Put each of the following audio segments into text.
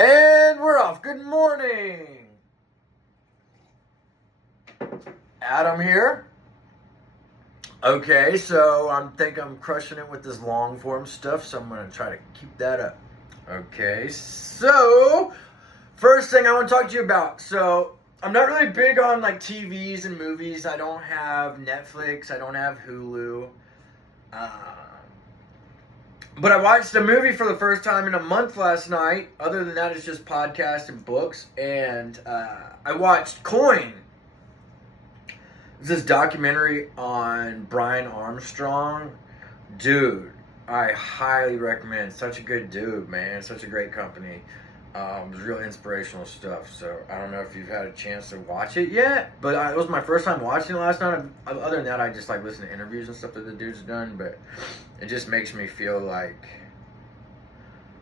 And we're off. Good morning. Adam here. Okay, so I think I'm crushing it with this long form stuff, so I'm going to try to keep that up. Okay, so first thing I want to talk to you about. So I'm not really big on like TVs and movies. I don't have Netflix. I don't have Hulu. But I watched a movie for the first time in a month last night. Other than that, it's just podcasts and books. And I watched Coin. It's this documentary on Brian Armstrong. Dude, I highly recommend. Such a good dude, man. Such a great company. It was real inspirational stuff. So I don't know if you've had a chance to watch it yet. But it was my first time watching it last night. Other than that, I just like listen to interviews and stuff that the dude's done. But it just makes me feel like,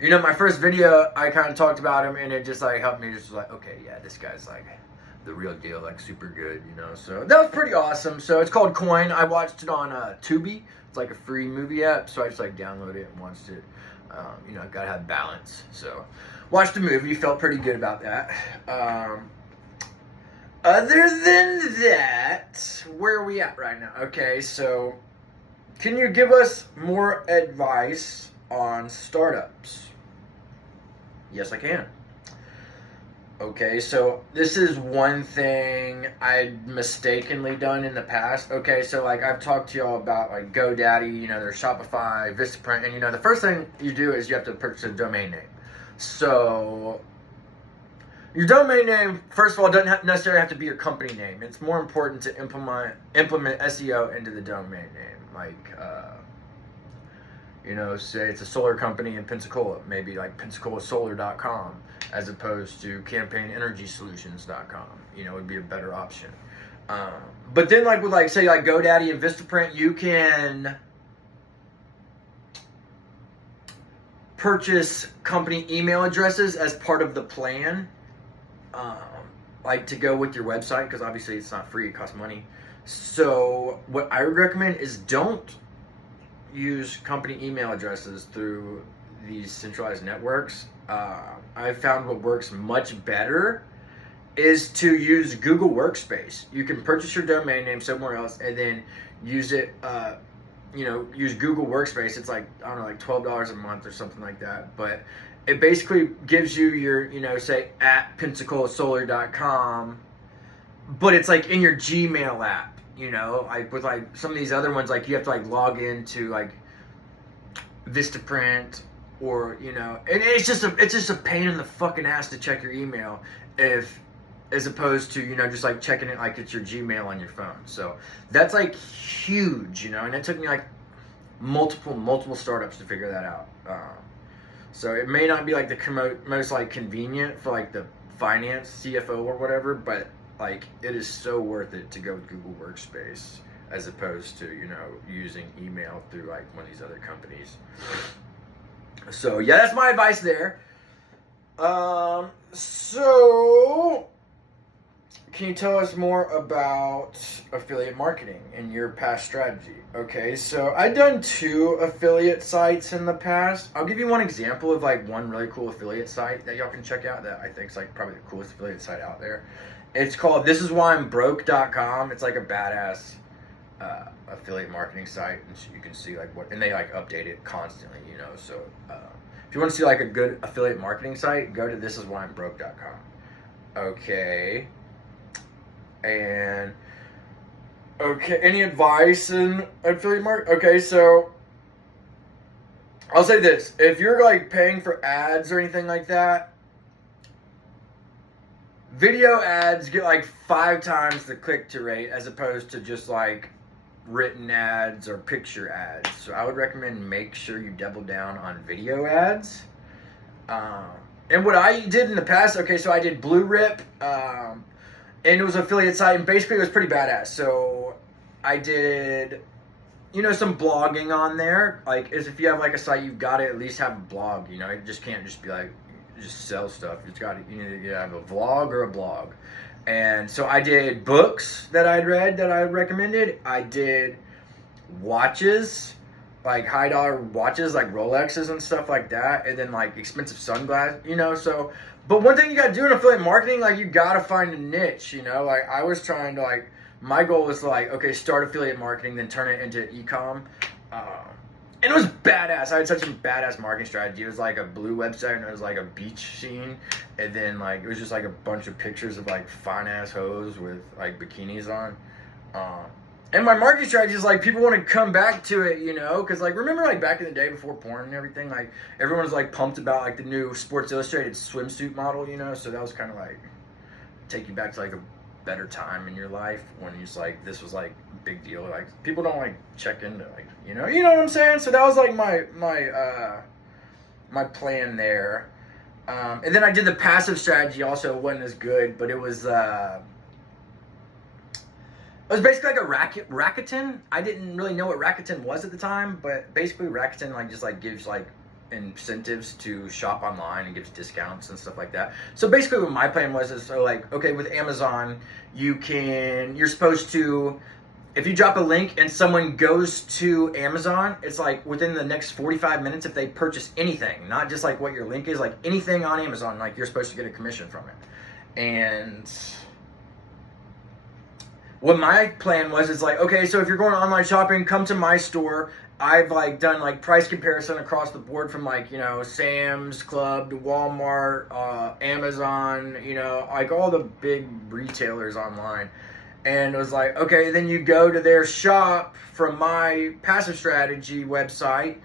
you know, my first video, I kind of talked about him, and it just like helped me just like, okay, yeah, this guy's like the real deal, like super good, you know. So that was pretty awesome. So it's called Coin. I watched it on Tubi. It's like a free movie app. So I just like downloaded it and watched it. You know, I gotta have balance. So watched the movie, felt pretty good about that. Other than that, where are we at right now? Okay, so can you give us more advice on startups? Yes, I can. Okay, so this is one thing I'd mistakenly done in the past. Okay, so like I've talked to y'all about like GoDaddy, you know, there's Shopify, Vistaprint, and you know, the first thing you do is you have to purchase a domain name. So your domain name, first of all, doesn't necessarily have to be your company name. It's more important to implement SEO into the domain name. Like, you know, say it's a solar company in Pensacola, maybe like PensacolaSolar.com as opposed to CampaignEnergySolutions.com. You know, would be a better option. But then, like with like say like GoDaddy and Vistaprint, you can purchase company email addresses as part of the plan, like to go with your website, because obviously it's not free, it costs money. So what I would recommend is don't use company email addresses through these centralized networks. I found what works much better is to use Google Workspace. You can purchase your domain name somewhere else and then use it, you know, use Google Workspace. It's like, I don't know, like $12 a month or something like that. But it basically gives you your, you know, say at PensacolaSolar.com, but it's like in your Gmail app, you know, like with like some of these other ones, like you have to like log into like Vistaprint, or you know, and it's just a pain in the fucking ass to check your email as opposed to, you know, just like checking it like it's your Gmail on your phone. So that's like huge, you know, and it took me like multiple startups to figure that out. So it may not be like the most like convenient for like the finance CFO or whatever, but like it is so worth it to go with Google Workspace as opposed to, you know, using email through like one of these other companies. So yeah, that's my advice there. So can you tell us more about affiliate marketing and your past strategy? Okay, so I've done 2 affiliate sites in the past. I'll give you one example of like one really cool affiliate site that y'all can check out that I think is like probably the coolest affiliate site out there. It's called thisiswhyimbroke.com. It's like a badass affiliate marketing site, and so you can see like what, and they like update it constantly, you know. So if you want to see like a good affiliate marketing site, go to thisiswhyimbroke.com. Okay. And okay, any advice in affiliate marketing? Okay, so I'll say this: if you're like paying for ads or anything like that, video ads get like 5 times the click-to rate as opposed to just like written ads or picture ads. So I would recommend make sure you double down on video ads. And what I did in the past, okay, so I did Blue Rip, and it was an affiliate site, and basically it was pretty badass. So I did, you know, some blogging on there. Like, as if you have like a site, you've got to at least have a blog. You know, you just can't just be like, just sell stuff. You just got to, you need to have a vlog or a blog. And so I did books that I'd read that I recommended. I did watches. like high dollar watches, like Rolexes and stuff like that, and then like expensive sunglasses, you know. So, but one thing you got to do in affiliate marketing, like you got to find a niche, you know. Like I was trying to like, my goal was like, okay, start affiliate marketing, then turn it into e-com. And it was badass. I had such a badass marketing strategy. It was like a blue website, and it was like a beach scene, and then like it was just like a bunch of pictures of like fine ass hoes with like bikinis on. And my marketing strategy is like people want to come back to it, you know, because like remember like back in the day before porn and everything, like everyone was like pumped about like the new Sports Illustrated swimsuit model, you know. So that was kind of like take you back to like a better time in your life when you just like this was like a big deal. Like people don't like check into like you know what I'm saying. So that was like my plan there. And then I did the passive strategy. Also, it wasn't as good, but it was basically like a Rakuten. I didn't really know what Rakuten was at the time, but basically Rakuten like just like gives like incentives to shop online and gives discounts and stuff like that. So basically what my plan was is so like, okay, with Amazon, you're supposed to, if you drop a link and someone goes to Amazon, it's like within the next 45 minutes, if they purchase anything, not just like what your link is, like anything on Amazon, like you're supposed to get a commission from it. And what my plan was is like, okay, so if you're going online shopping, come to my store. I've like done like price comparison across the board from like, you know, Sam's Club to Walmart, Amazon, you know, like all the big retailers online. And it was like, okay, then you go to their shop from my passive strategy website,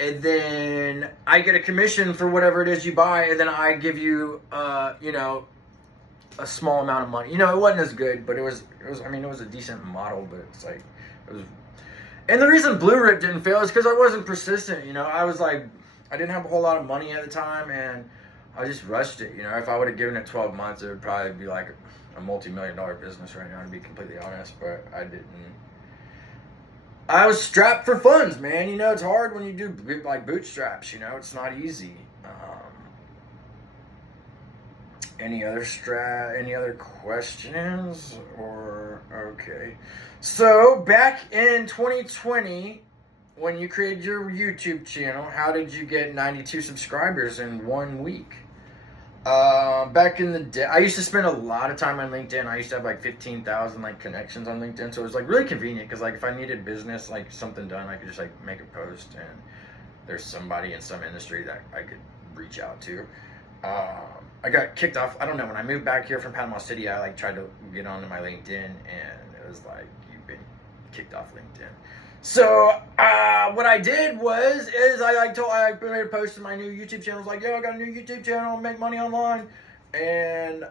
and then I get a commission for whatever it is you buy, and then I give you, you know, a small amount of money. You know, it wasn't as good, but it was I mean, it was a decent model, but it's like, it was. And the reason Blue Rip didn't fail is because I wasn't persistent, you know. I was like, I didn't have a whole lot of money at the time, and I just rushed it, you know. If I would have given it 12 months, it would probably be like a multi-million-dollar business right now, to be completely honest, but I didn't. I was strapped for funds, man. You know, it's hard when you do like bootstraps, you know. It's not easy. Any other questions? Or okay. So back in 2020, when you created your YouTube channel, how did you get 92 subscribers in 1 week? Back in the day, I used to spend a lot of time on LinkedIn. I used to have like 15,000 like connections on LinkedIn, so it was like really convenient because like if I needed business, like something done, I could just like make a post and there's somebody in some industry that I could reach out to. I got kicked off. I don't know. When I moved back here from Panama City, I like tried to get onto my LinkedIn, and it was like you've been kicked off LinkedIn. So what I did is I made a post in my new YouTube channel. I was like, yo, I got a new YouTube channel, make money online, and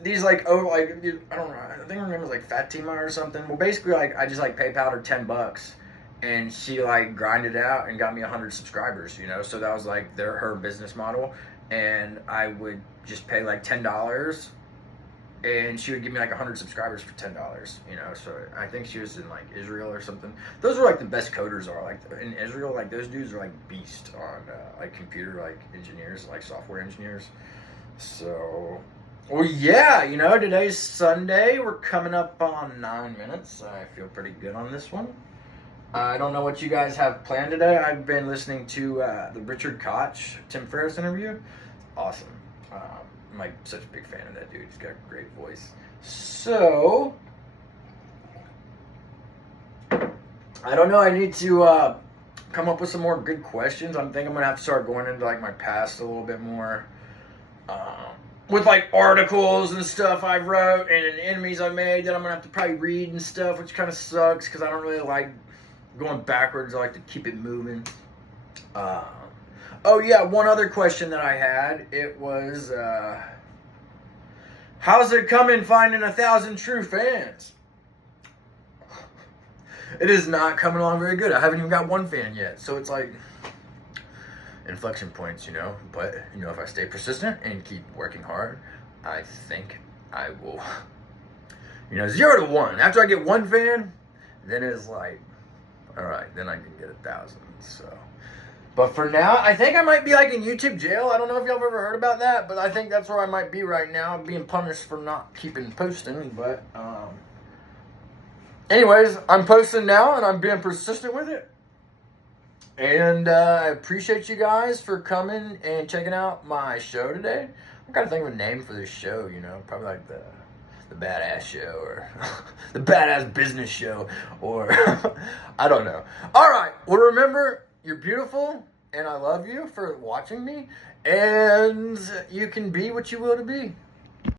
these like I don't know. I think her name was like Fatima or something. Well, basically like I just like PayPal'd her $10. And she like grinded it out and got me 100 subscribers, you know. So that was like her business model. And I would just pay like $10, and she would give me like 100 subscribers for $10, you know. So I think she was in like Israel or something. Those were like the best coders are like in Israel. Like those dudes are like beast on like computer like engineers, like software engineers. So, well, yeah, you know, today's Sunday. We're coming up on 9 minutes. I feel pretty good on this one. I don't know what you guys have planned today. I've been listening to the Richard Koch, Tim Ferriss interview. Awesome. I'm like such a big fan of that dude. He's got a great voice. So, I don't know. I need to come up with some more good questions. I think I'm going to have to start going into like my past a little bit more. With like articles and stuff I wrote and enemies I made that I'm going to have to probably read and stuff, which kind of sucks because I don't really like going backwards. I like to keep it moving. Oh yeah, one other question that I had, it was how's it coming finding 1,000 true fans? It is not coming along very good. I haven't even got one fan yet, so it's like inflection points, you know. But you know, if I stay persistent and keep working hard, I think I will, you know, 0 to 1. After I get one fan, then it's like, all right, then I can get 1,000. So, but for now, I think I might be like in YouTube jail. I don't know if y'all have ever heard about that, but I think that's where I might be right now, being punished for not keeping posting. But anyways, I'm posting now and I'm being persistent with it. And I appreciate you guys for coming and checking out my show today. I'm trying to think of a name for this show, probably like the badass show or the badass business show or I don't know. All right. Well, remember, you're beautiful and I love you for watching me, and you can be what you will to be.